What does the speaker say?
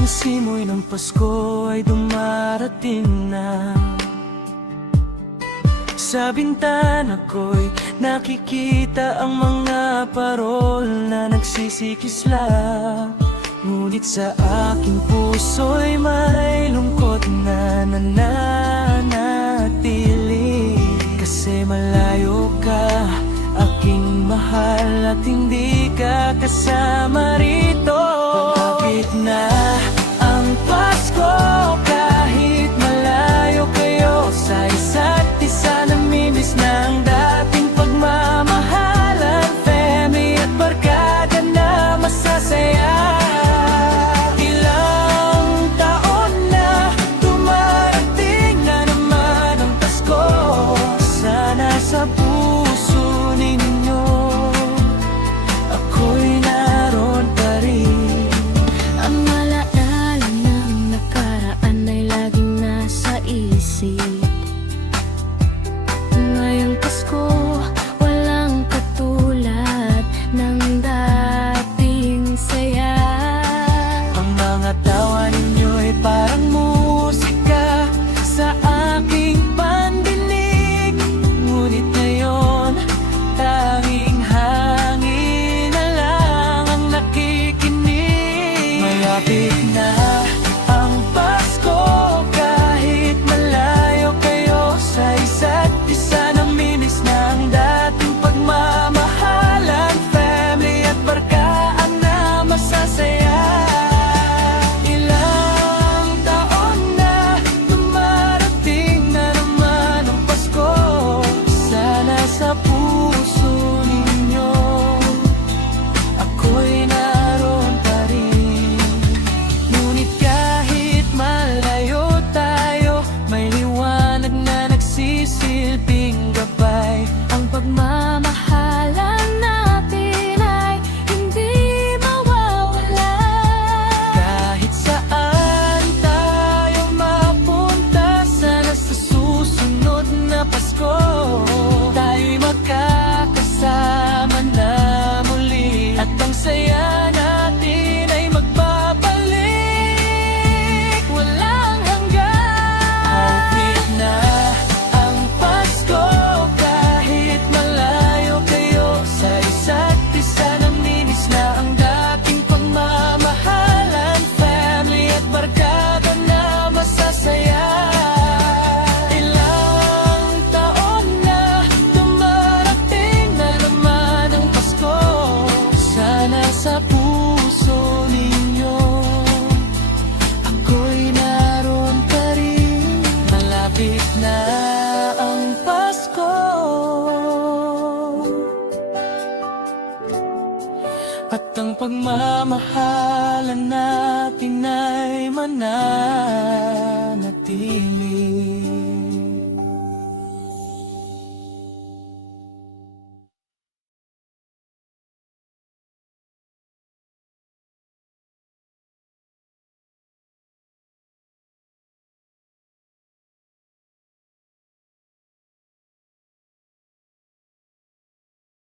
Ang simoy ng Pasko ay dumarating na. Sa bintana ko'y nakikita ang mga parol na nagsisikisla. Ngunit sa aking puso'y may lungkot na nananatili. Kasi malayo ka, aking mahal, at hindi ka kasama rito. Malapit na ang Pasko, kahit malayo kayo sa isa't isa. Namimiss na ang dating pagmamahalan, family at barkada na masasaya. Ilang taon na dumarating na naman ang Pasko. Sana sa puso ninyo ako'y naroon pa rin. Ang alaala ng nakaraan ay laging nasa isip. Ngayong Pasko, walang katulad ng dating saya. Ang mga tawa ninyo'y parang musika sa aking pandinig. Ngunit ngayon, tanging hangin na lang ang nakikinig. Malapit na ang Pasko, kahit malayo kayo sa isa't isa. Namimiss na ang dating pagmamahalan, family at barkaan na masasaya. Ilang taon na dumarating na naman ang Pasko. Sana sa puso ninyo ako'y naroon pa rin. Ngunit kahit malayo tayo, may liwanag na nagsisilbing gabay. Ang pagmamahalan natin ay hindi mawawala. Kahit saan tayo mapunta, sana sa susunod na Pasko tayo'y magkakasama na muli. At ang saya natin ay magbabalik walang hanggan. Hawit na ang Pasko, kahit malayo kayo sa isa't isa. Namimiss na ang dating pagmamahalan, family at barkada na masasaya. Ilang taon na dumarating na naman ang Pasko. Sana sa puso ninyo ako'y naroon pa rin. Malapit na ang Pasko, at ang pagmamahalan natin ay mananatili.